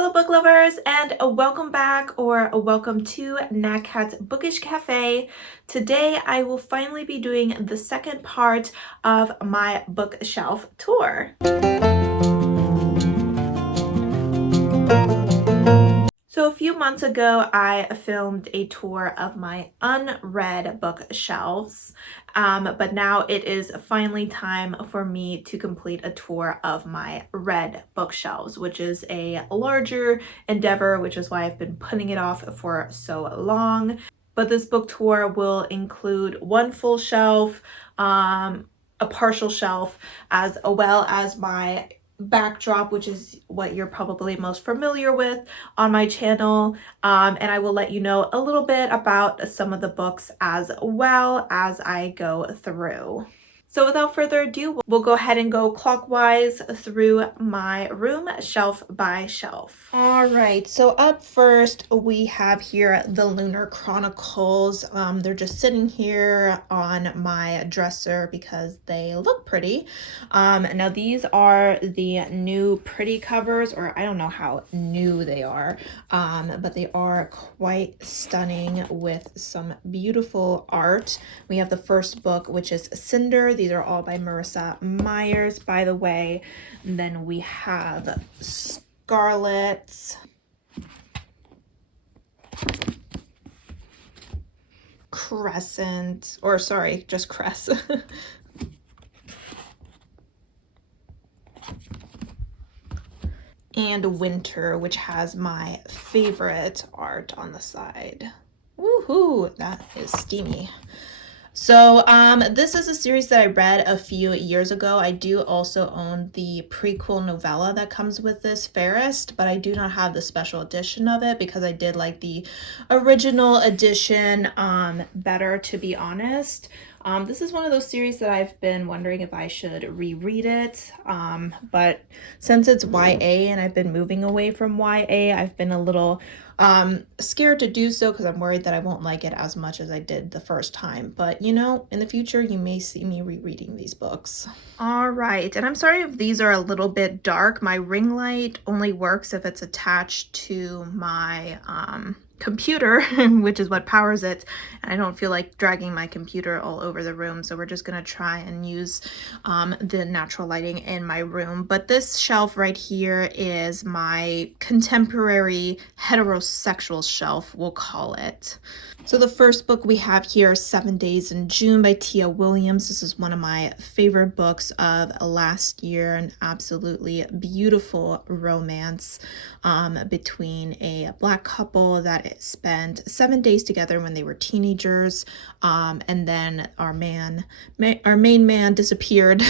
Hello book lovers, and welcome back or welcome to Nat Cat's Bookish Cafe. Today I will finally be doing the second part of my bookshelf tour. So a few months ago, I filmed a tour of my unread bookshelves, but now it is finally time for me to complete a tour of my read bookshelves, which is a larger endeavor, which is why I've been putting it off for so long. But this book tour will include one full shelf, a partial shelf, as well as my backdrop, which is what you're probably most familiar with on my channel, and I will let you know a little bit about some of the books as well as I go through. So without further ado, we'll go ahead and go clockwise through my room, shelf by shelf. All right, so up first we have here the Lunar Chronicles. They're just sitting here on my dresser because they look pretty. Now these are the new pretty covers, or I don't know how new they are, but they are quite stunning with some beautiful art. We have the first book, which is Cinder. These are all by Marissa Myers, by the way. And then we have Scarlet, Crescent, or sorry, just Cress. And Winter, which has my favorite art on the side. Woohoo, that is steamy. So this is a series that I read a few years ago. I do also own the prequel novella that comes with this, Fairest, but I do not have the special edition of it because I did like the original edition better, to be honest. This is one of those series that I've been wondering if I should reread it, but since it's YA and I've been moving away from YA, I've been a little scared to do so because I'm worried that I won't like it as much as I did the first time. But you know, in the future you may see me rereading these books. All right, and I'm sorry if these are a little bit dark. My ring light only works if it's attached to my computer, which is what powers it, and I don't feel like dragging my computer all over the room, so we're just gonna try and use the natural lighting in my room. But this shelf right here is my contemporary heterosexual shelf, we'll call it. So the first book we have here is 7 Days in June by Tia Williams. This is one of my favorite books of last year, an absolutely beautiful romance between a Black couple that spent 7 days together when they were teenagers, and then our main man disappeared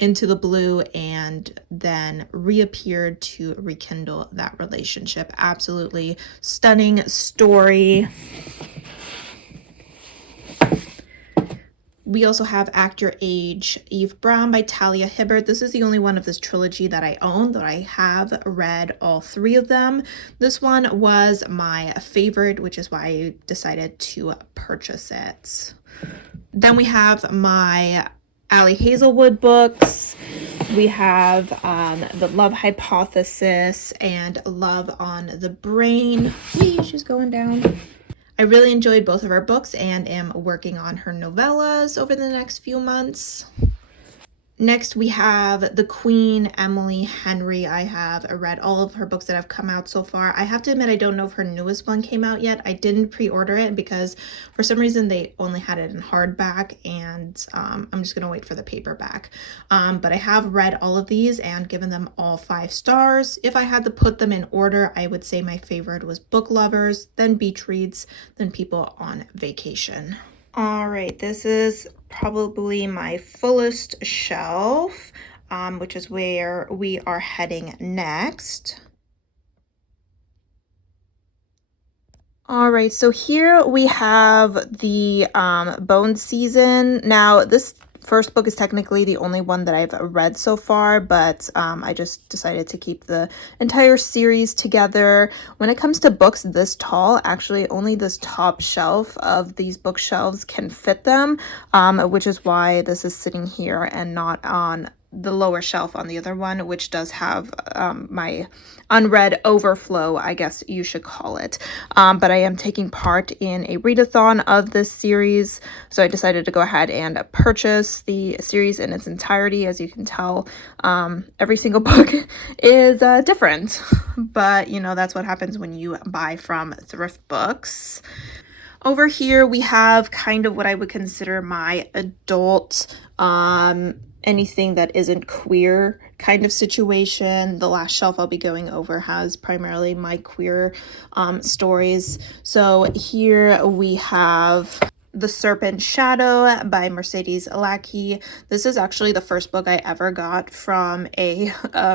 into the blue and then reappeared to rekindle that relationship. Absolutely stunning story. We also have Act Your Age, Eve Brown by Talia Hibbert. This is the only one of this trilogy that I own, though I have read all three of them. This one was my favorite, which is why I decided to purchase it. Then we have my Allie Hazelwood books. We have The Love Hypothesis and Love on the Brain. Yay, she's going down. I really enjoyed both of her books and am working on her novellas over the next few months. Next, we have The Queen, Emily Henry. I have read all of her books that have come out so far. I have to admit, I don't know if her newest one came out yet. I didn't pre-order it because for some reason they only had it in hardback, and I'm just going to wait for the paperback. But I have read all of these and given them all 5 stars. If I had to put them in order, I would say my favorite was Book Lovers, then Beach Reads, then People on Vacation. All right, this is probably my fullest shelf, which is where we are heading next. All right, so here we have the Bone Season. Now, this first book is technically the only one that I've read so far, but I just decided to keep the entire series together. When it comes to books this tall, actually only this top shelf of these bookshelves can fit them, which is why this is sitting here and not on the lower shelf on the other one, which does have my unread overflow, I guess you should call it. But I am taking part in a readathon of this series, so I decided to go ahead and purchase the series in its entirety. As you can tell, every single book is different, but you know, that's what happens when you buy from thrift books. Over here we have kind of what I would consider my adult anything that isn't queer kind of situation. The last shelf I'll be going over has primarily my queer stories. So here we have The Serpent Shadow by Mercedes Lackey. This is actually the first book I ever got from a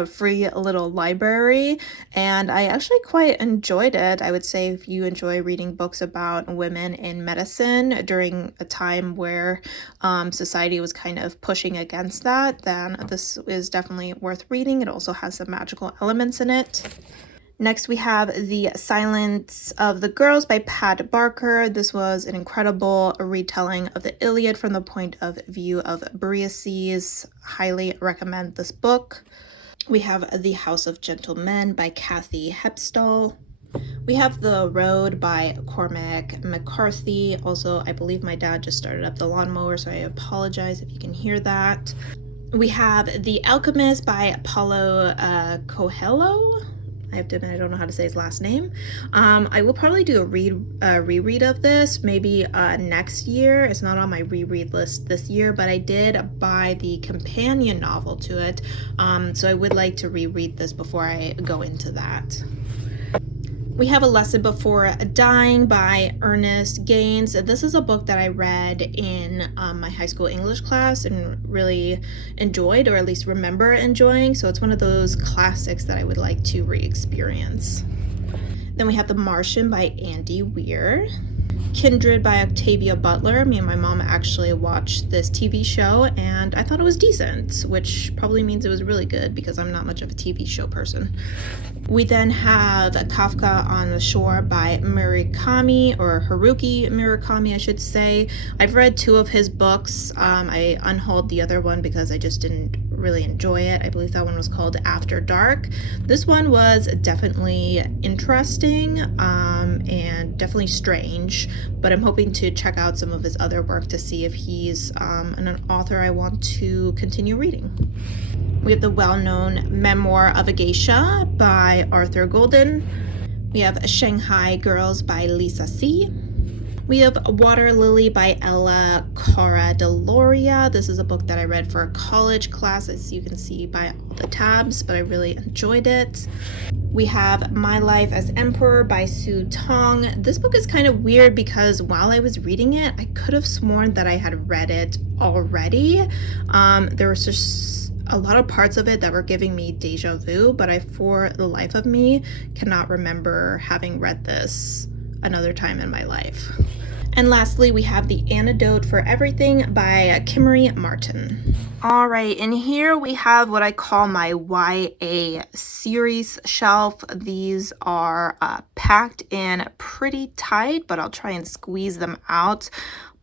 free little library, and I actually quite enjoyed it. I would say if you enjoy reading books about women in medicine during a time where society was kind of pushing against that, then this is definitely worth reading. It also has some magical elements in it. Next, we have The Silence of the Girls by Pat Barker. This was an incredible retelling of the Iliad from the point of view of Briseis. Highly recommend this book. We have The House of Gentle Men by Kathy Hepstall. We have The Road by Cormac McCarthy. Also, I believe my dad just started up the lawnmower, so I apologize if you can hear that. We have The Alchemist by Paulo Coelho. I have to admit, I don't know how to say his last name. I will probably do a reread of this maybe next year. It's not on my reread list this year, but I did buy the companion novel to it. So I would like to reread this before I go into that. We have A Lesson Before Dying by Ernest Gaines. This is a book that I read in my high school English class and really enjoyed, or at least remember enjoying. So it's one of those classics that I would like to re-experience. Then we have The Martian by Andy Weir. Kindred by Octavia Butler. Me and my mom actually watched this TV show and I thought it was decent, which probably means it was really good because I'm not much of a TV show person. We then have Kafka on the Shore by Murakami, or Haruki Murakami, I should say. I've read 2 of his books. I unhauled the other one because I just didn't really enjoy it. I believe that one was called After Dark. This one was definitely interesting and definitely strange, but I'm hoping to check out some of his other work to see if he's an author I want to continue reading. We have the well-known Memoir of a Geisha by Arthur Golden. We have Shanghai Girls by Lisa C. We have Water Lily by Ella Cara Deloria. This is a book that I read for a college class, as you can see by all the tabs, but I really enjoyed it. We have My Life as Emperor by Sue Tong. This book is kind of weird because while I was reading it, I could have sworn that I had read it already. There was just a lot of parts of it that were giving me deja vu, but I, for the life of me, cannot remember having read this another time in my life. And lastly, we have The Antidote for Everything by Kimmery Martin. All right, and here we have what I call my YA series shelf. These are packed in pretty tight, but I'll try and squeeze them out.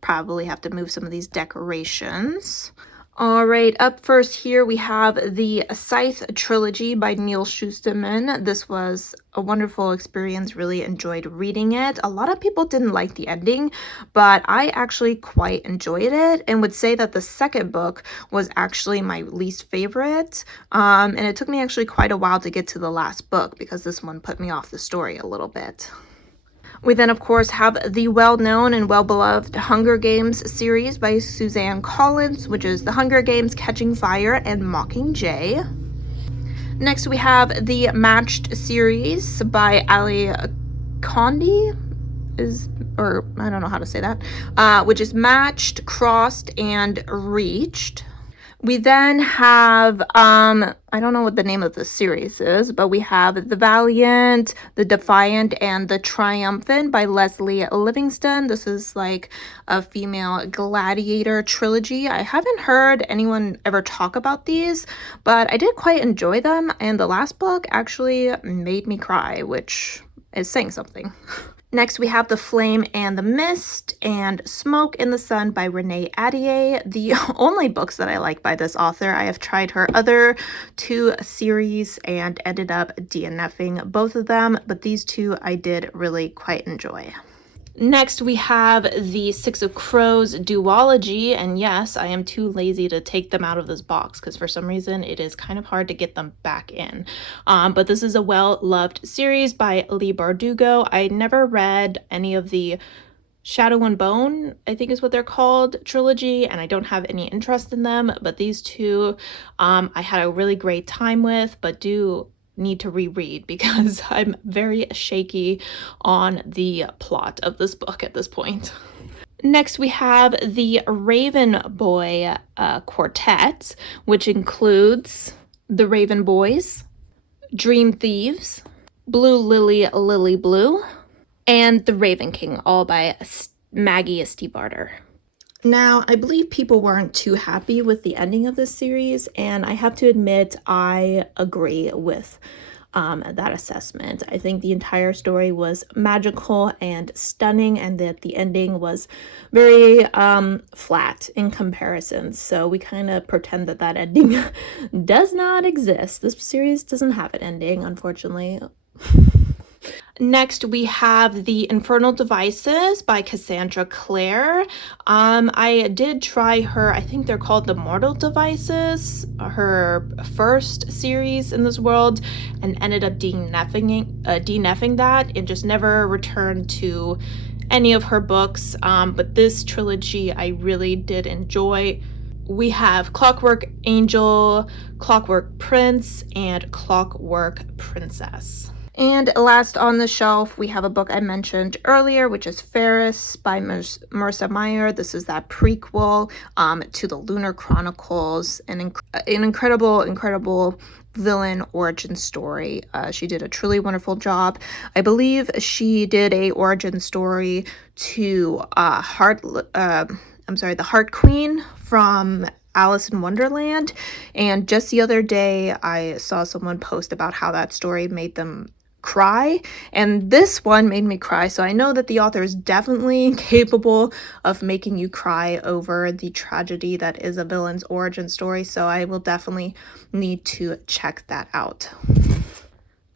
Probably have to move some of these decorations. All right, up first here we have the Scythe trilogy by Neil Shusterman. This was a wonderful experience, really enjoyed reading it. A lot of people didn't like the ending, but I actually quite enjoyed it and would say that the second book was actually my least favorite. And it took me actually quite a while to get to the last book because this one put me off the story a little bit. We then, of course, have the well-known and well-beloved Hunger Games series by Suzanne Collins, which is The Hunger Games, Catching Fire, and Mockingjay. Next, we have the Matched series by Ali Condi, or I don't know how to say that, which is Matched, Crossed, and Reached. We then have, I don't know what the name of the series is, but we have The Valiant, The Defiant, and The Triumphant by Leslie Livingston. This is like a female gladiator trilogy. I haven't heard anyone ever talk about these, but I did quite enjoy them, and the last book actually made me cry, which is saying something. Next, we have The Flame and the Mist and Smoke in the Sun by Renee Attier. The only books that I like by this author. I have tried her other 2 series and ended up DNFing both of them, but these 2 I did really quite enjoy. Next, we have the Six of Crows duology, and yes, I am too lazy to take them out of this box because for some reason it is kind of hard to get them back in. But this is a well-loved series by Leigh Bardugo. I never read any of the Shadow and Bone, I think is what they're called, trilogy, and I don't have any interest in them, but these 2 I had a really great time with, but do need to reread because I'm very shaky on the plot of this book at this point. Next, we have the Raven Boy quartet, which includes The Raven Boys, Dream Thieves, Blue Lily, Lily Blue, and The Raven King, all by Maggie Stiefvater. Now, I believe people weren't too happy with the ending of this series, and I have to admit I agree with that assessment. I think the entire story was magical and stunning, and that the ending was very flat in comparison. So we kind of pretend that that ending does not exist. This series doesn't have an ending, unfortunately. Next, we have The Infernal Devices by Cassandra Clare. I did try her, I think they're called The Mortal Devices, her first series in this world, and ended up DNFing that and just never returned to any of her books. But this trilogy I really did enjoy. We have Clockwork Angel, Clockwork Prince, and Clockwork Princess. And last on the shelf, we have a book I mentioned earlier, which is Ferris by Marissa Meyer. This is that prequel to the Lunar Chronicles, an incredible villain origin story. She did a truly wonderful job. I believe she did a origin story to the Heart Queen from Alice in Wonderland, and just the other day I saw someone post about how that story made them cry, and this one made me cry, so I know that the author is definitely capable of making you cry over the tragedy that is a villain's origin story, so I will definitely need to check that out.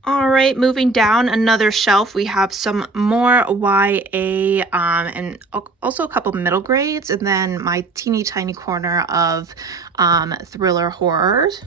All right, moving down another shelf, we have some more YA and also a couple middle grades, and then my teeny tiny corner of thriller horrors.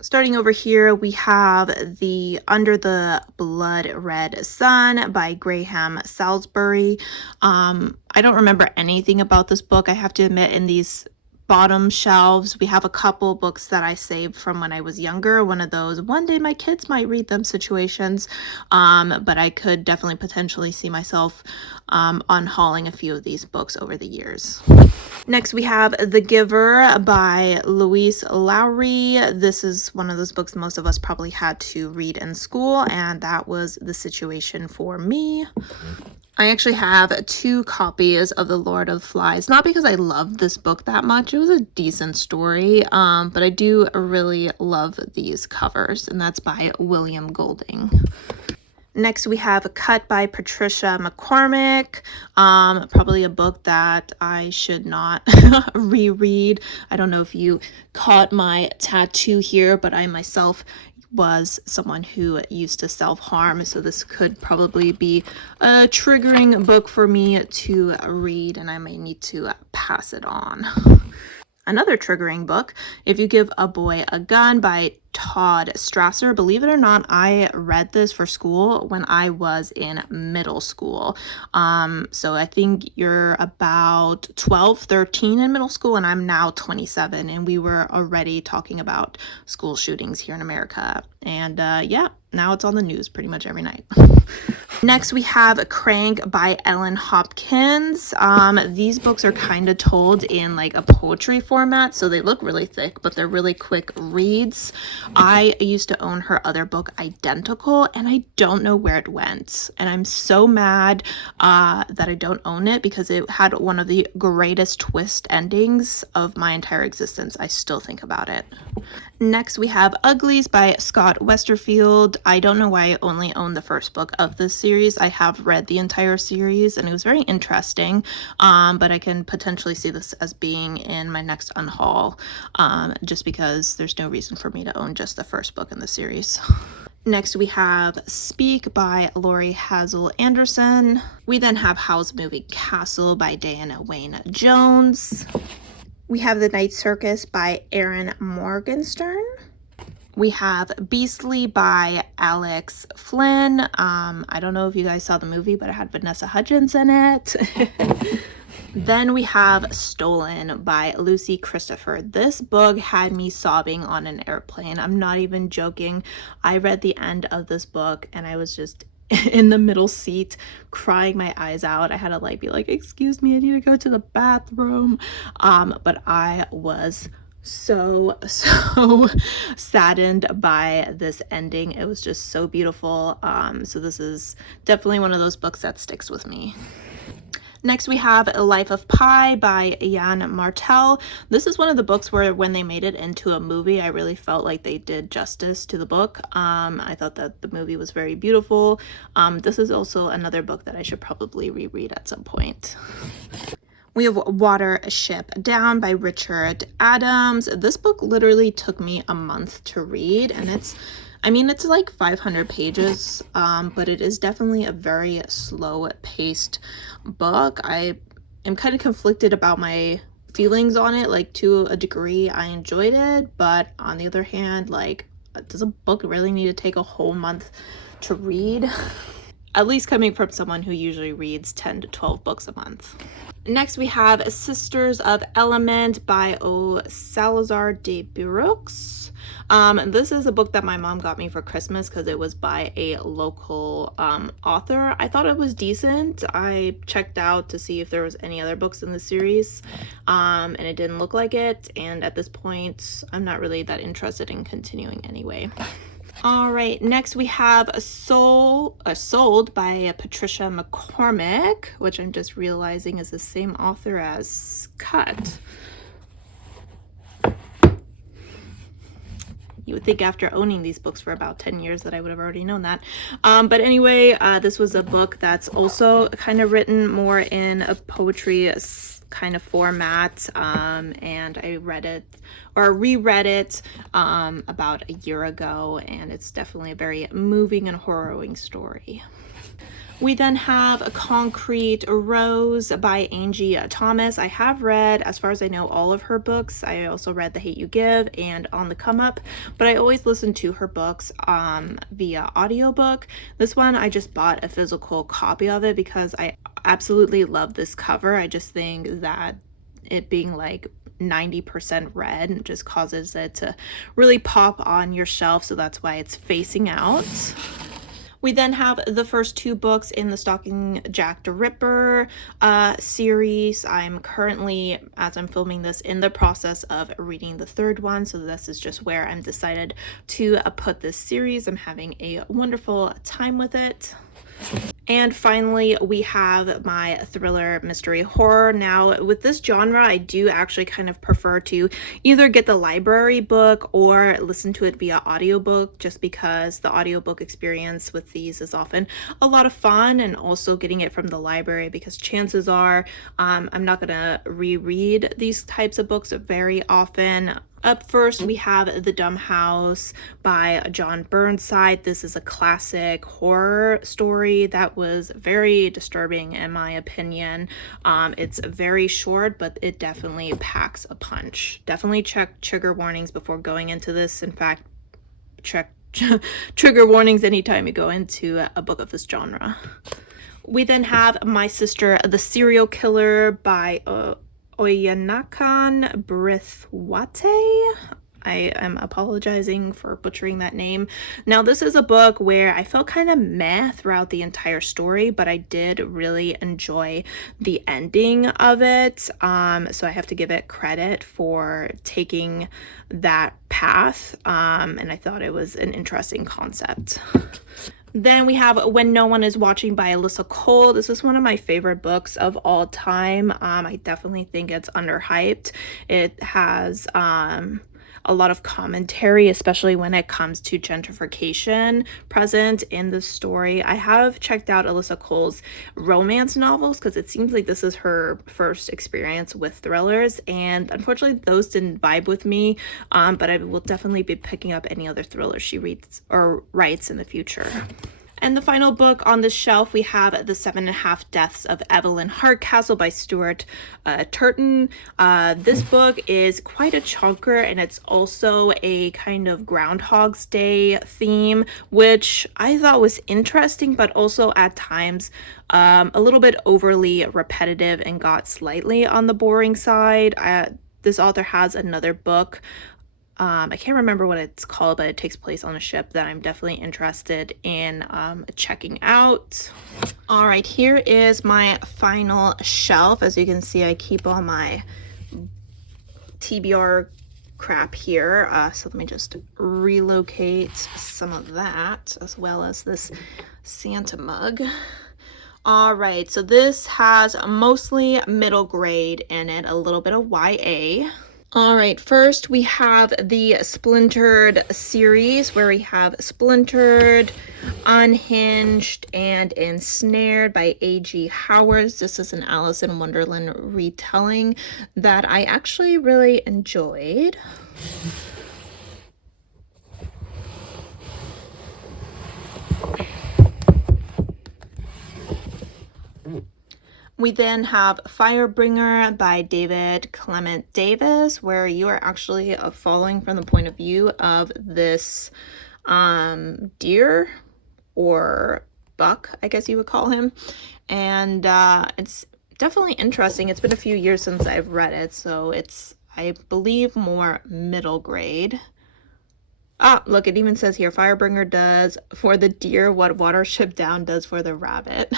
Starting over here, we have the Under the Blood Red Sun by Graham Salisbury. I don't remember anything about this book, I have to admit. In these bottom shelves, we have a couple books that I saved from when I was younger. One of those, one day my kids might read them situations, but I could definitely potentially see myself unhauling a few of these books over the years. Next, we have The Giver by Louise Lowry. This is one of those books most of us probably had to read in school, and that was the situation for me. I actually have 2 copies of The Lord of the Flies, not because I love this book that much. It was a decent story, but I do really love these covers, and that's by William Golding. Next, we have Cut by Patricia McCormick, probably a book that I should not reread. I don't know if you caught my tattoo here, but I myself was someone who used to self-harm, so this could probably be a triggering book for me to read, and I may need to pass it on. Another triggering book, If You Give a Boy a Gun by Todd Strasser. Believe it or not, I read this for school when I was in middle school. So I think you're about 12, 13 in middle school, and I'm now 27, and we were already talking about school shootings here in America. And yeah, now it's on the news pretty much every night. Next, we have Crank by Ellen Hopkins. These books are kind of told in like a poetry format, so they look really thick, but they're really quick reads. I used to own her other book, Identical, and I don't know where it went. And I'm so mad that I don't own it because it had one of the greatest twist endings of my entire existence. I still think about it. Next, we have Uglies by Scott Westerfield. I don't know why I only own the first book of this series. I have read the entire series and it was very interesting, but I can potentially see this as being in my next unhaul, just because there's no reason for me to own just the first book in the series. Next, we have Speak by Lori Hazel Anderson. We then have Howl's Moving Castle by Diana Wayne Jones. We have The Night Circus by Erin Morgenstern. We have Beastly by Alex Flynn. I don't know if you guys saw the movie, but it had Vanessa Hudgens in it. Then we have Stolen by Lucy Christopher. This book had me sobbing on an airplane. I'm not even joking. I read the end of this book and I was just in the middle seat crying my eyes out. I had to be like, excuse me, I need to go to the bathroom. But I was so saddened by this ending. It was just so beautiful. So this is definitely one of those books that sticks with me. Next, we have Life of Pi by Jan Martel. This is one of the books where when they made it into a movie, I really felt like they did justice to the book. I thought that the movie was very beautiful. This is also another book that I should probably reread at some point. We have Watership Down by Richard Adams. This book literally took me a month to read, and it's like 500 pages, but it is definitely a very slow-paced book. I am kind of conflicted about my feelings on it. To a degree, I enjoyed it, but on the other hand, does a book really need to take a whole month to read? At least coming from someone who usually reads 10 to 12 books a month. Next, we have Sisters of Element by O. Salazar de Burux. This is a book that my mom got me for Christmas because it was by a local author. I thought it was decent. I checked out to see if there was any other books in the series, and it didn't look like it. And at this point, I'm not really that interested in continuing anyway. All right, next we have Sold by Patricia McCormick, which I'm just realizing is the same author as Cut. You would think after owning these books for about 10 years that I would have already known that. But anyway, this was a book that's also kind of written more in a poetry kind of format, and I read it or reread it about a year ago, and it's definitely a very moving and harrowing story. We then have A Concrete Rose by Angie Thomas. I have read, as far as I know, all of her books. I also read The Hate You Give and On the Come Up, but I always listen to her books via audiobook. This one, I just bought a physical copy of it because I absolutely love this cover. I just think that it being 90% red just causes it to really pop on your shelf, so that's why it's facing out. We then have the first two books in the Stalking Jack the Ripper series. I'm currently, as I'm filming this, in the process of reading the third one, so this is just where I'm decided to put this series. I'm having a wonderful time with it. And finally, we have my thriller, mystery, horror. Now, with this genre, I do actually kind of prefer to either get the library book or listen to it via audiobook, just because the audiobook experience with these is often a lot of fun, and also getting it from the library, because chances are I'm not going to reread these types of books very often. Up first, we have The Dumb House by John Burnside. This is a classic horror story that was very disturbing in my opinion. It's very short, but it definitely packs a punch. Definitely check trigger warnings before going into this. In fact, check trigger warnings anytime you go into a book of this genre. We then have My Sister, the Serial Killer by Oyanakan Brithwate. I am apologizing for butchering that name. Now, this is a book where I felt kind of meh throughout the entire story, but I did really enjoy the ending of it. So I have to give it credit for taking that path. And I thought it was an interesting concept. Then we have When No One Is Watching by Alyssa Cole. This is one of my favorite books of all time. I definitely think it's underhyped. It has a lot of commentary, especially when it comes to gentrification present in the story. I have checked out Alyssa Cole's romance novels because it seems like this is her first experience with thrillers, and unfortunately those didn't vibe with me, but I will definitely be picking up any other thrillers she reads or writes in the future. And the final book on the shelf, we have The 7.5 Deaths of Evelyn Hardcastle by Stuart Turton. This book is quite a chunker, and it's also a kind of Groundhog's Day theme, which I thought was interesting, but also at times a little bit overly repetitive and got slightly on the boring side. This author has another book. I can't remember what it's called, but it takes place on a ship that I'm definitely interested in checking out. All right, here is my final shelf. As you can see, I keep all my TBR crap here. So let me just relocate some of that, as well as this Santa mug. All right, so this has mostly middle grade in it, a little bit of YA. All right, first we have the Splintered series, where we have Splintered, Unhinged, and Ensnared by A.G. Howard. This is an Alice in Wonderland retelling that I actually really enjoyed. We then have Firebringer by David Clement Davis, where you are actually following from the point of view of this deer or buck, I guess you would call him. And it's definitely interesting. It's been a few years since I've read it, so it's, I believe, more middle grade. Ah, look, it even says here, Firebringer does for the deer what Watership Down does for the rabbit.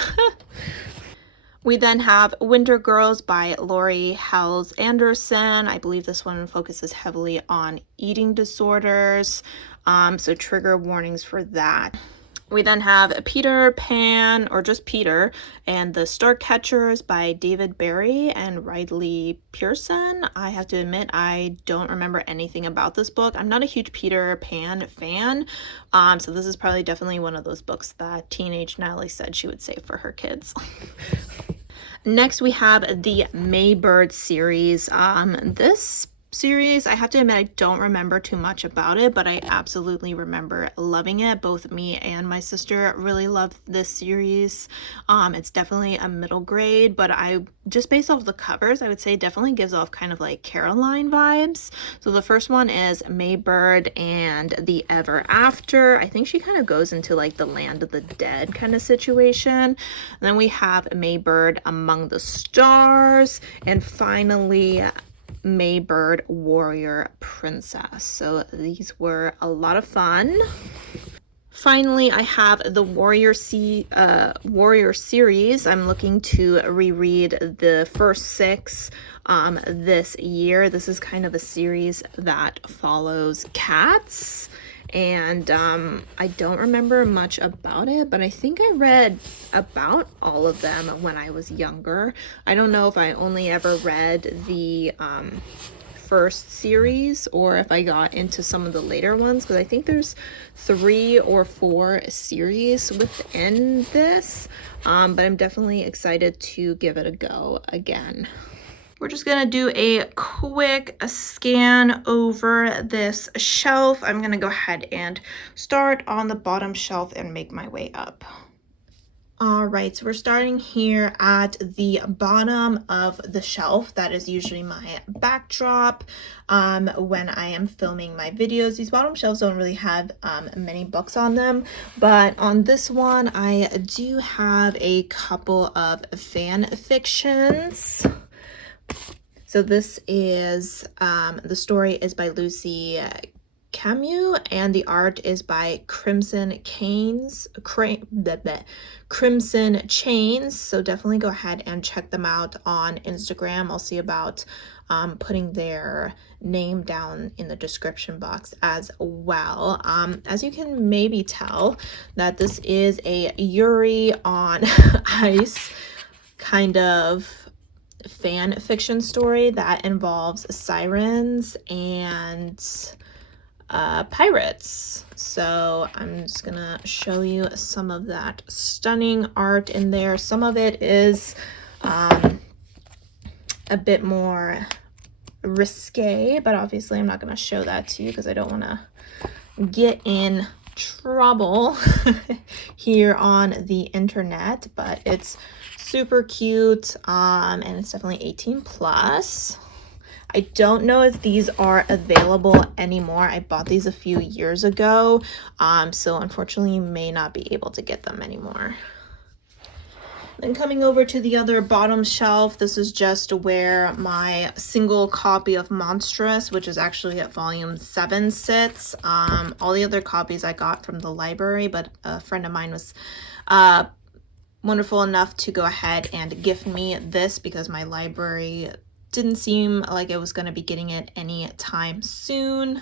We then have Winter Girls by Laurie Howes Anderson. I believe this one focuses heavily on eating disorders, so trigger warnings for that. We then have Peter Pan, or just Peter, and the Starcatchers by David Barry and Riley Pearson. I have to admit, I don't remember anything about this book. I'm not a huge Peter Pan fan, so this is probably definitely one of those books that teenage Natalie said she would save for her kids. Next, we have the Maybird series. This series, I have to admit, I don't remember too much about it, but I absolutely remember loving it. Both me and my sister really loved this series. It's definitely a middle grade, but I just based off the covers, I would say it definitely gives off kind of like Caroline vibes. So the first one is Maybird and the Ever After. I think she kind of goes into like the land of the dead kind of situation. And then we have Maybird Among the Stars, and finally Maybird Warrior Princess. So these were a lot of fun. Finally, I have the Warrior series. I'm looking to reread the first 6 this year. This is kind of a series that follows cats, and I don't remember much about it, but I think I read about all of them when I was younger. I don't know if I only ever read the first series or if I got into some of the later ones, because I think there's 3 or 4 series within this, but I'm definitely excited to give it a go again. We're just gonna do a quick scan over this shelf. I'm gonna go ahead and start on the bottom shelf and make my way up. All right, so we're starting here at the bottom of the shelf. That is usually my backdrop when I am filming my videos. These bottom shelves don't really have many books on them, but on this one, I do have a couple of fan fictions. So this is, the story is by Lucy Camus, and the art is by Crimsonchains. So definitely go ahead and check them out on Instagram. I'll see about putting their name down in the description box as well. As you can maybe tell, that this is a Yuri on ice kind of fan fiction story that involves sirens and pirates. So I'm just gonna show you some of that stunning art in there. Some of it is a bit more risque, but obviously I'm not gonna show that to you because I don't want to get in trouble here on the internet. But it's super cute, and it's definitely 18 plus. I don't know if these are available anymore. I bought these a few years ago, so unfortunately you may not be able to get them anymore. Then coming over to the other bottom shelf, this is just where my single copy of Monstrous, which is actually at volume 7, sits. All the other copies I got from the library, but a friend of mine was wonderful enough to go ahead and gift me this because my library didn't seem like it was going to be getting it any time soon.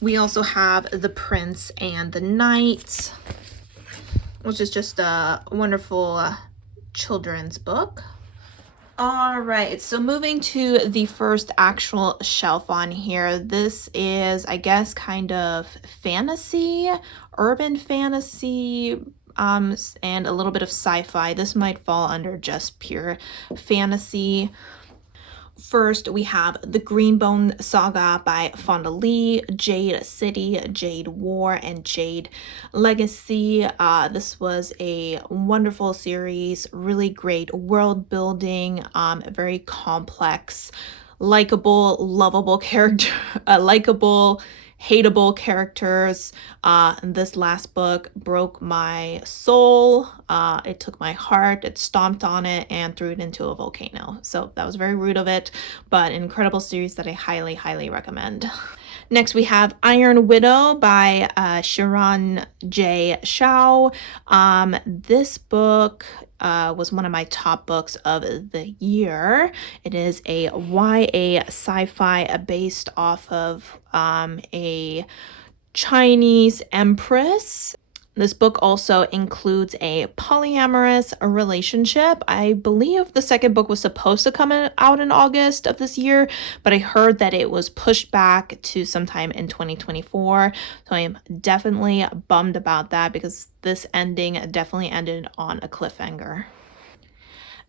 We also have The Prince and the Knight, which is just a wonderful children's book. All right, so moving to the first actual shelf on here, this is, I guess, kind of fantasy, urban fantasy, and a little bit of sci-fi. This might fall under just pure fantasy. First, we have The Greenbone Saga by Fonda Lee, Jade City, Jade War, and Jade Legacy. This was a wonderful series, really great world building, very complex, likable, lovable character, likable, hateable characters. This last book broke my soul. It took my heart, it stomped on it, and threw it into a volcano. So that was very rude of it, but an incredible series that I highly, highly recommend. Next, we have Iron Widow by Sharon J. Shao. This book was one of my top books of the year. It is a YA sci-fi based off of a Chinese empress. This book also includes a polyamorous relationship. I believe the second book was supposed to come out in August of this year, but I heard that it was pushed back to sometime in 2024. So I am definitely bummed about that because this ending definitely ended on a cliffhanger.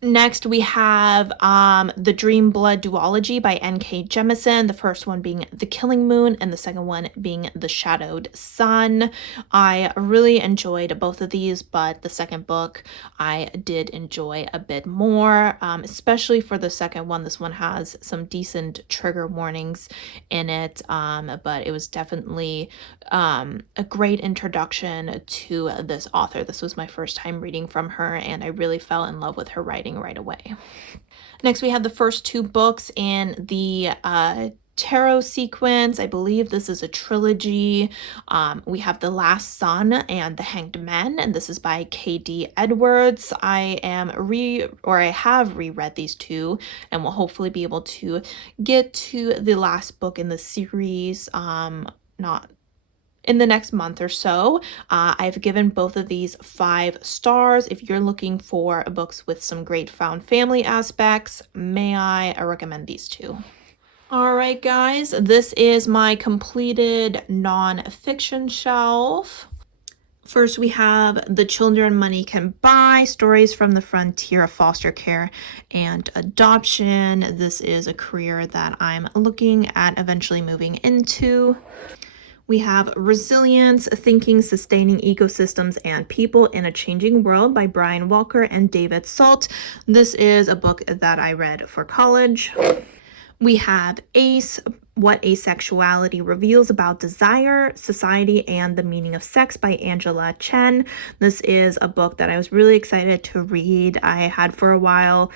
Next, we have The Dream Blood Duology by N.K. Jemisin, the first one being The Killing Moon and the second one being The Shadowed Sun. I really enjoyed both of these, but the second book I did enjoy a bit more, especially for the second one. This one has some decent trigger warnings in it, but it was definitely a great introduction to this author. This was my first time reading from her, and I really fell in love with her writing right away. Next, we have the first 2 books in the tarot sequence. I believe this is a trilogy. We have The Last Sun and The Hanged Men, and this is by K.D. Edwards. I have reread these 2 and will hopefully be able to get to the last book in the series, not in the next month or so. I've given both of these 5 stars. If you're looking for books with some great found family aspects, may I recommend these 2. All right, guys, this is my completed non-fiction shelf. First, we have The Children Money Can Buy, Stories from the Frontier of Foster Care and Adoption. This is a career that I'm looking at eventually moving into. We have Resilience, Thinking, Sustaining Ecosystems and People in a Changing World by Brian Walker and David Salt. This is a book that I read for college. We have Ace, What Asexuality Reveals About Desire, Society, and the Meaning of Sex by Angela Chen. This is a book that I was really excited to read. I had for a while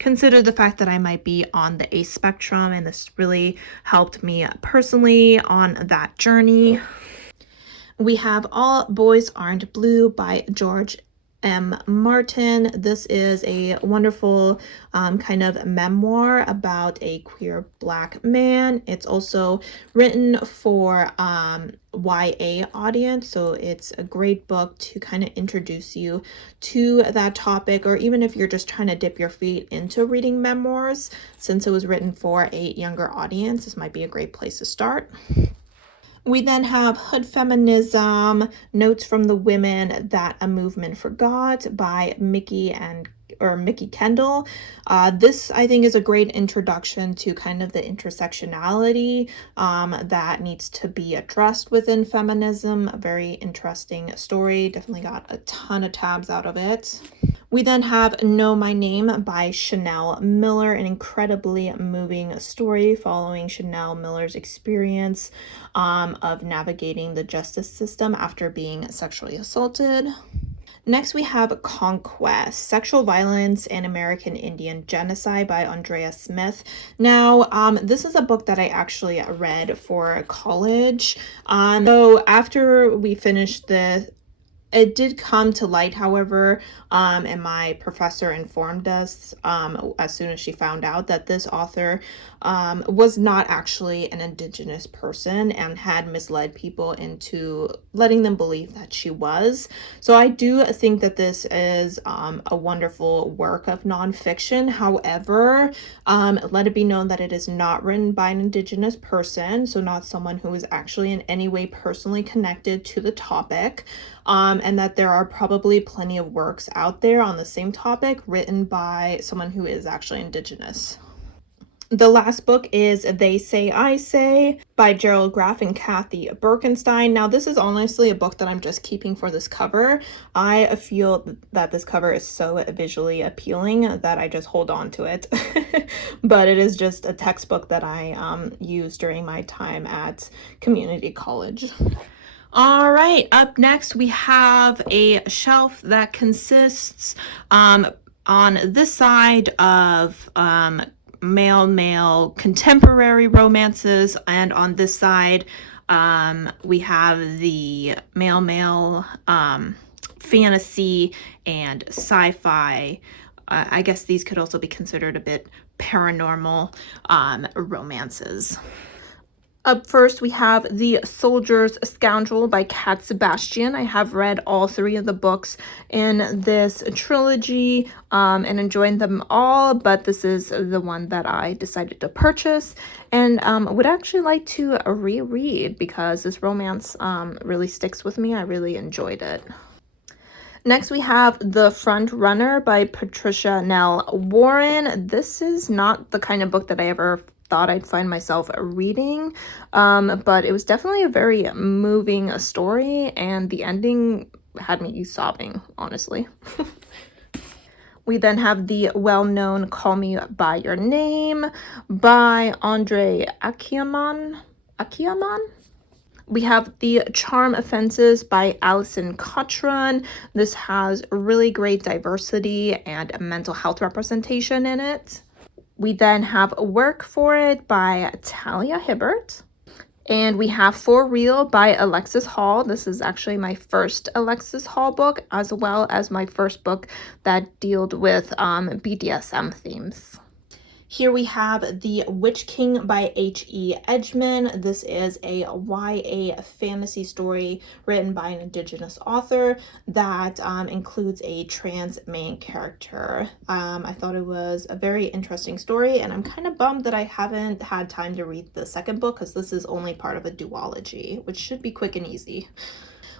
considered the fact that I might be on the ACE spectrum, and this really helped me personally on that journey. We have All Boys Aren't Blue by George M. Martin. This is a wonderful kind of memoir about a queer Black man. It's also written for YA audience, so it's a great book to kind of introduce you to that topic, or even if you're just trying to dip your feet into reading memoirs, since it was written for a younger audience, this might be a great place to start. We then have Hood Feminism, Notes from the Women That a Movement Forgot by Mickey Kendall. This, I think, is a great introduction to kind of the intersectionality that needs to be addressed within feminism. A very interesting story. Definitely got a ton of tabs out of it. We then have Know My Name by Chanel Miller, an incredibly moving story following Chanel Miller's experience of navigating the justice system after being sexually assaulted. Next, we have Conquest, Sexual Violence and American Indian Genocide by Andrea Smith. Now, this is a book that I actually read for college. So after we finished it did come to light, however, and my professor informed us as soon as she found out that this author was not actually an Indigenous person and had misled people into letting them believe that she was. So I do think that this is a wonderful work of nonfiction. However, let it be known that it is not written by an Indigenous person, so not someone who is actually in any way personally connected to the topic. And that there are probably plenty of works out there on the same topic written by someone who is actually Indigenous. The last book is They Say, I Say by Gerald Graff and Kathy Birkenstein. Now, this is honestly a book that I'm just keeping for this cover. I feel that this cover is so visually appealing that I just hold on to it. But it is just a textbook that I used during my time at community college. All right, up next we have a shelf that consists on this side of male contemporary romances, and on this side we have the male fantasy and sci-fi. I guess these could also be considered a bit paranormal romances. Up first, we have The Soldier's Scoundrel by Cat Sebastian. I have read all three of the books in this trilogy and enjoyed them all, but this is the one that I decided to purchase and would actually like to reread because this romance really sticks with me. I really enjoyed it. Next, we have The Front Runner by Patricia Nell Warren. This is not the kind of book that I ever thought I'd find myself reading, but it was definitely a very moving story, and the ending had me sobbing, honestly. We then have the well-known Call Me By Your Name by Andre Akiaman. We have The Charm Offenses by Alison Cotran. This has really great diversity and mental health representation in it. We then have Work For It by Talia Hibbert. And we have For Real by Alexis Hall. This is actually my first Alexis Hall book, as well as my first book that dealt with BDSM themes. Here we have The Witch King by H.E. Edgman. This is a YA fantasy story written by an Indigenous author that includes a trans main character. I thought it was a very interesting story, and I'm kind of bummed that I haven't had time to read the second book because this is only part of a duology, which should be quick and easy.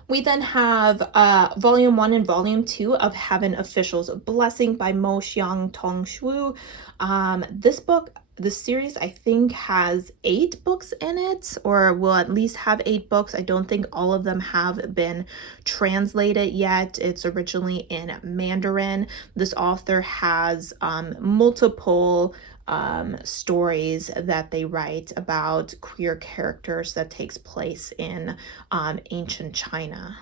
We then have Volume 1 and Volume 2 of Heaven Official's Blessing by Mo Xiang Tong Shu. This series, I think, has 8 books in it, or will at least have 8 books. I don't think all of them have been translated yet. It's originally in Mandarin. This author has multiple stories that they write about queer characters that takes place in ancient China.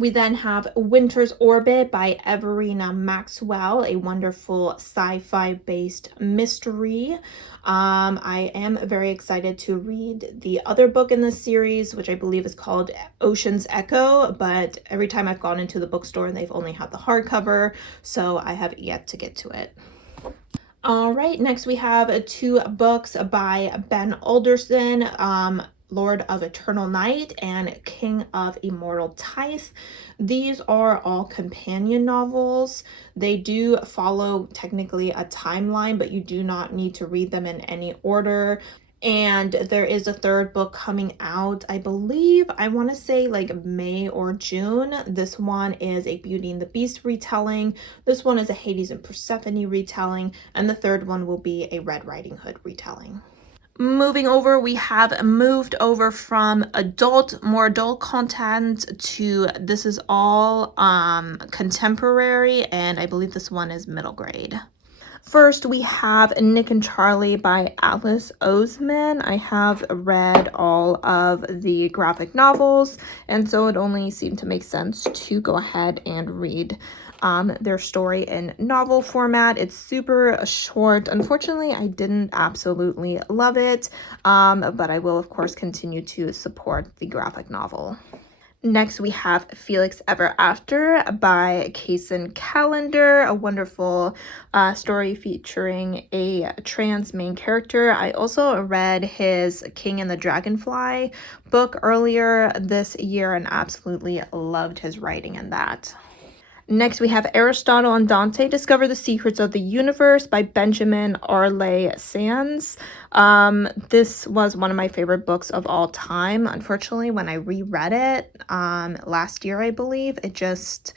We then have Winter's Orbit by Everina Maxwell, a wonderful sci-fi based mystery. I am very excited to read the other book in this series, which I believe is called Ocean's Echo, but every time I've gone into the bookstore, they've only had the hardcover, so I have yet to get to it. All right, next we have 2 books by Ben Alderson, Lord of Eternal Night and King of Immortal Tithe. These are all companion novels. They do follow technically a timeline, but you do not need to read them in any order. And there is a 3rd book coming out, I believe, I want to say like May or June. This one is a Beauty and the Beast retelling. This one is a Hades and Persephone retelling. And the 3rd one will be a Red Riding Hood retelling. Moving over, we have moved over from more adult content to this is all contemporary, and I believe this one is middle grade. First, we have Nick and Charlie by Alice Oseman. I have read all of the graphic novels, and so it only seemed to make sense to go ahead and read their story in novel format. It's super short. Unfortunately, I didn't absolutely love it, but I will, of course, continue to support the graphic novel. Next, we have Felix Ever After by Kaysen Callender, a wonderful story featuring a trans main character. I also read his King and the Dragonfly book earlier this year and absolutely loved his writing in that. Next, we have Aristotle and Dante Discover the Secrets of the Universe by Benjamin Arle Sands. This was one of my favorite books of all time. Unfortunately, when I reread it last year, I believe, it just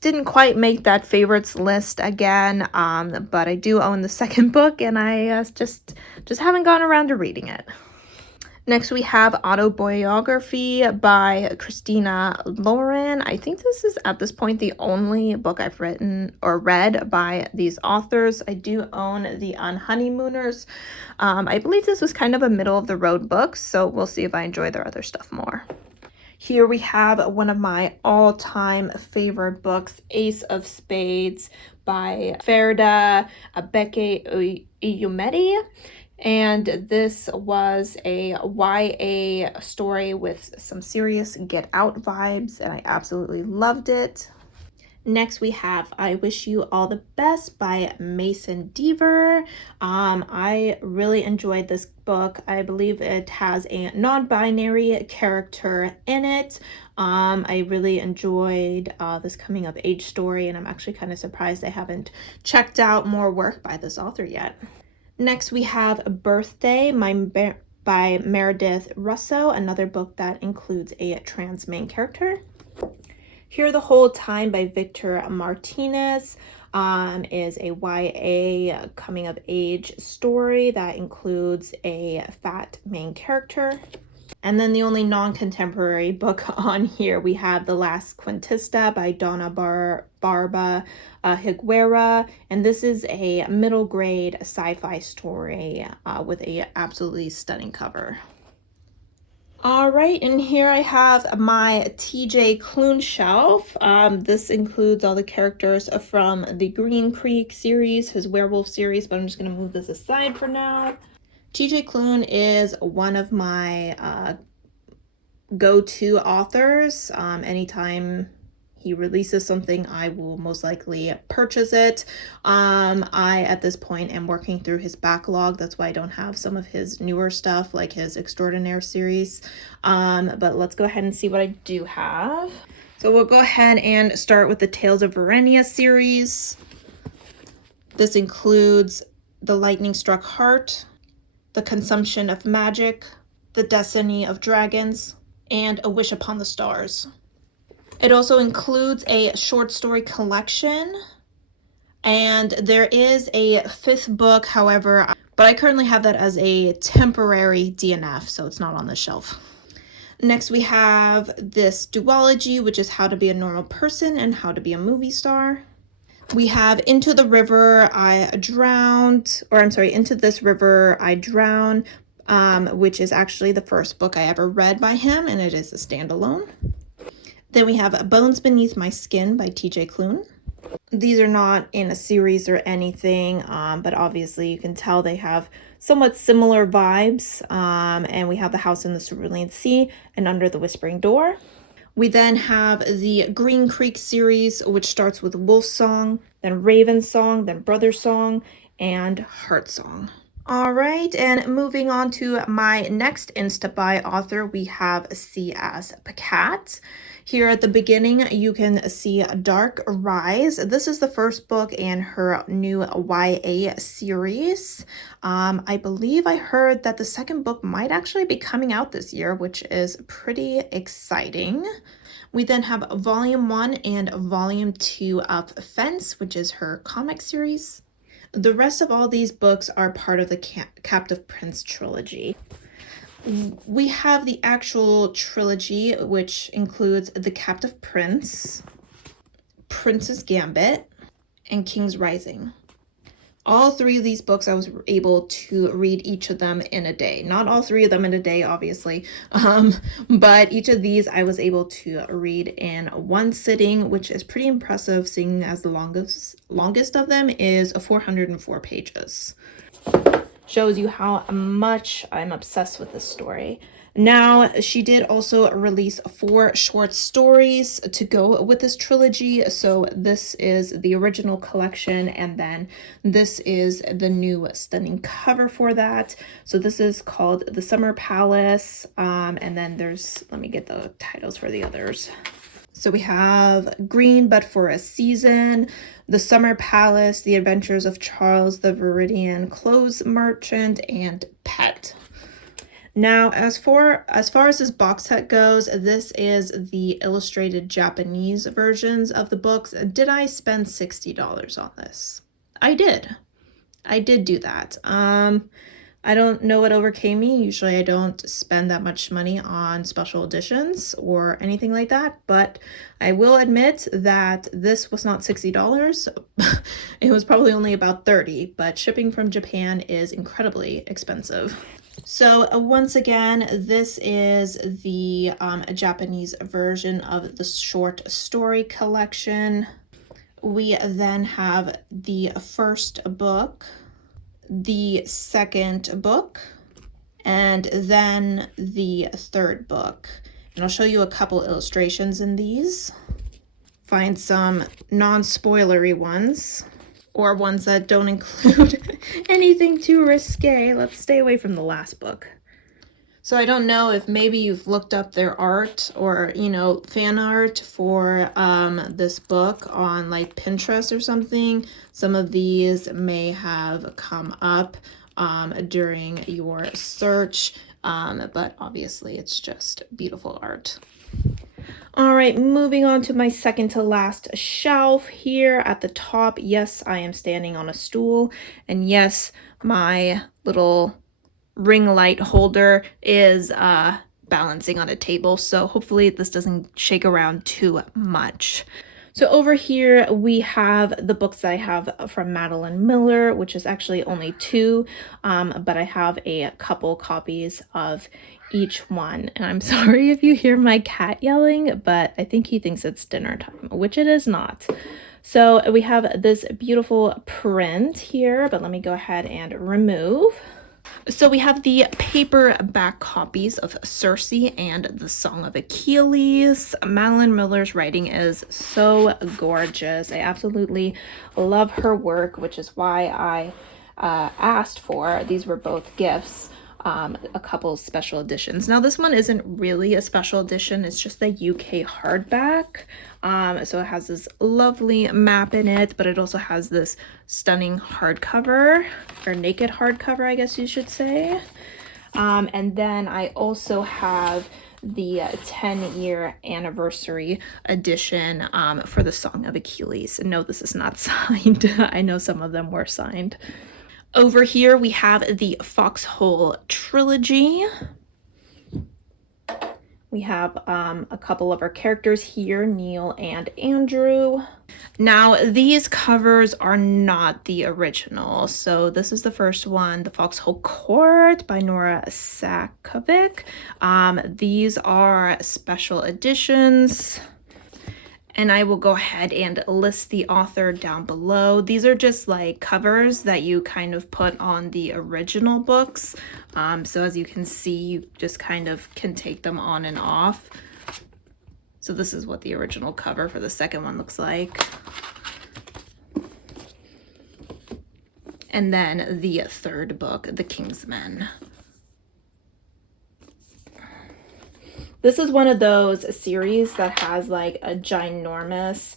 didn't quite make that favorites list again. But I do own the 2nd book, and I just haven't gone around to reading it. Next, we have Autobiography by Christina Lauren. I think this is, at this point, the only book I've written or read by these authors. I do own The Unhoneymooners. I believe this was kind of a middle-of-the-road book, so we'll see if I enjoy their other stuff more. Here we have one of my all-time favorite books, Ace of Spades by Ferda Abeke Iyumedi. And this was a YA story with some serious Get Out vibes, and I absolutely loved it. Next, we have I Wish You All the Best by Mason Deaver. I really enjoyed this book. I believe it has a non-binary character in it. I really enjoyed this coming of age story, and I'm actually kind of surprised I haven't checked out more work by this author yet. Next, we have Birthday by Meredith Russo, another book that includes a trans main character. Here the Whole Time by Victor Martinez is a YA coming of age story that includes a fat main character. And then the only non-contemporary book on here, we have The Last Quintista by Donna Barba Higuera. And this is a middle grade sci-fi story with a absolutely stunning cover. All right, and here I have my TJ Klune shelf. This includes all the characters from the Green Creek series, his werewolf series, but I'm just going to move this aside for now. TJ Klune is one of my go-to authors. Anytime he releases something, I will most likely purchase it. I, at this point, am working through his backlog. That's why I don't have some of his newer stuff, like his Extraordinaire series. But let's go ahead and see what I do have. So we'll go ahead and start with the Tales of Verenia series. This includes The Lightning Struck Heart, The Consumption of Magic, The Destiny of Dragons, and A Wish Upon the Stars. It also includes a short story collection, and there is a 5th book, however, but I currently have that as a temporary DNF, so it's not on the shelf. Next, we have this duology, which is How to Be a Normal Person and How to Be a Movie Star. We have Into the River I Drowned, or I'm sorry, Into This River I Drown, which is actually the first book I ever read by him, and it is a standalone. Then we have Bones Beneath My Skin by TJ Klune. These are not in a series or anything, but obviously you can tell they have somewhat similar vibes. And we have The House in the Cerulean Sea and Under the Whispering Door. We then have the Green Creek series, which starts with Wolf Song, then Raven Song, then Brother Song, and Heart Song. All right, and moving on to my next Insta-Buy author, we have C.S. Pacat. Here at the beginning, you can see Dark Rise. This is the first book in her new YA series. I believe I heard that the second book might actually be coming out this year, which is pretty exciting. We then have Volume 1 and Volume 2 of Fence, which is her comic series. The rest of all these books are part of the Captive Prince trilogy. We have the actual trilogy, which includes The Captive Prince, Prince's Gambit, and King's Rising. All three of these books, I was able to read each of them in a day. Not all three of them in a day, obviously, but each of these I was able to read in one sitting, which is pretty impressive, seeing as the longest of them is 404 pages. Shows you how much I'm obsessed with this story. Now, she did also release 4 short stories to go with this trilogy. So this is the original collection, and then this is the new stunning cover for that. So this is called The Summer Palace, and then there's, let me get the titles for the others. So we have Green But for a Season, The Summer Palace, The Adventures of Charles the Viridian Clothes Merchant, and Pet. Now, as far as this box set goes, this is the illustrated Japanese versions of the books. Did I spend $60 on this? I did. I did do that. I don't know what overcame me. Usually I don't spend that much money on special editions or anything like that, but I will admit that this was not $60. It was probably only about $30, but shipping from Japan is incredibly expensive. So once again, this is the Japanese version of the short story collection. We then have the first book, the second book, and then the third book. And I'll show you a couple illustrations in these. Find some non-spoilery ones, or ones that don't include anything too risque. Let's stay away from the last book. So I don't know if maybe you've looked up their art or, you know, fan art for this book on like Pinterest or something. Some of these may have come up during your search, but obviously it's just beautiful art. All right, moving on to my second to last shelf here at the top. Yes, I am standing on a stool, and yes, my little ring light holder is balancing on a table, so hopefully this doesn't shake around too much. So over here we have the books that I have from Madeline Miller, which is actually only 2, but I have a couple copies of each one. And I'm sorry if you hear my cat yelling, but I think he thinks it's dinner time, which it is not. So we have this beautiful print here, but let me go ahead and remove. So we have the paperback copies of Circe and the Song of Achilles. Madeline Miller's writing is so gorgeous. I absolutely love her work, which is why I asked for, these were both gifts, a couple special editions. Now this one isn't really a special edition, it's just the UK hardback. So it has this lovely map in it, but it also has this stunning hardcover, or naked hardcover, I guess you should say. And then I also have the 10-year anniversary edition for the Song of Achilles. No, this is not signed. I know some of them were signed. Over here we have the Foxhole trilogy. We have a couple of our characters here, Neil and Andrew. Now, these covers are not the original. So this is the first one, The Foxhole Court by Nora Sakovic. These are special editions. And I will go ahead and list the author down below. These are just like covers that you kind of put on the original books. So as you can see, you just kind of can take them on and off. So this is what the original cover for the second one looks like. And then the third book, The King's Men. This is one of those series that has like a ginormous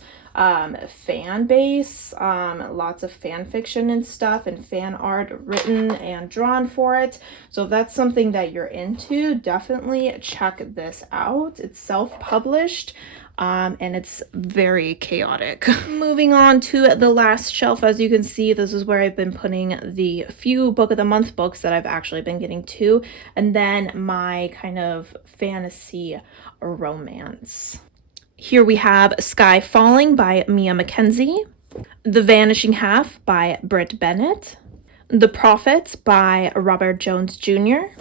fan base, lots of fan fiction and stuff and fan art written and drawn for it. So if that's something that you're into, definitely check this out. It's self-published. And it's very chaotic. Moving on to the last shelf, as you can see, this is where I've been putting the few book of the month books that I've actually been getting to, and then my kind of fantasy romance. Here we have Sky Falling by Mia Mackenzie, The Vanishing Half by Britt Bennett, The Prophets by Robert Jones Jr.,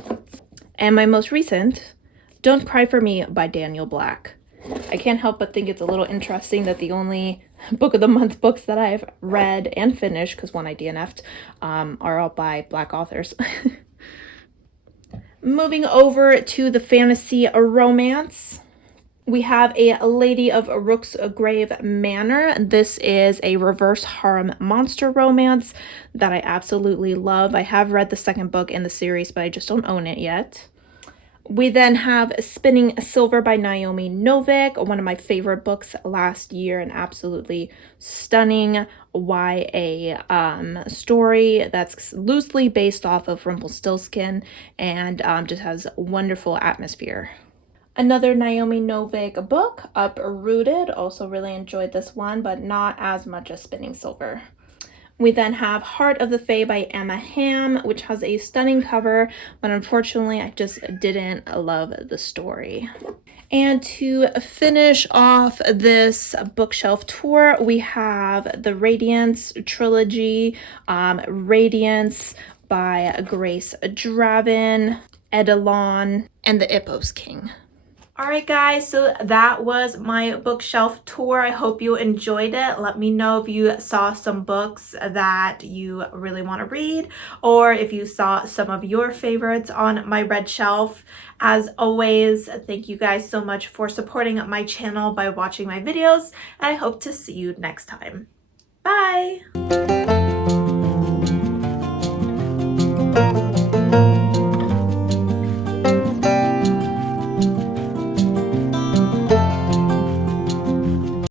and my most recent, Don't Cry for Me by Daniel Black. I can't help but think it's a little interesting that the only book of the month books that I've read and finished, because one I DNF'd, are all by Black authors. Moving over to the fantasy romance, we have a Lady of Rook's Grave Manor. This is a reverse harem monster romance that I absolutely love. I have read the second book in the series, but I just don't own it yet. We then have Spinning Silver by Naomi Novik, one of my favorite books last year, an absolutely stunning YA story that's loosely based off of Rumpelstiltskin and just has wonderful atmosphere. Another Naomi Novik book, Uprooted. Also really enjoyed this one, but not as much as Spinning Silver. We then have Heart of the Fae by Emma Hamm, which has a stunning cover, but unfortunately I just didn't love the story. And to finish off this bookshelf tour, we have the Radiance trilogy, Radiance by Grace Draven, Eidolon, and the Ippos King. Alright guys, so that was my bookshelf tour. I hope you enjoyed it. Let me know if you saw some books that you really want to read, or if you saw some of your favorites on my red shelf. As always, thank you guys so much for supporting my channel by watching my videos, and I hope to see you next time. Bye!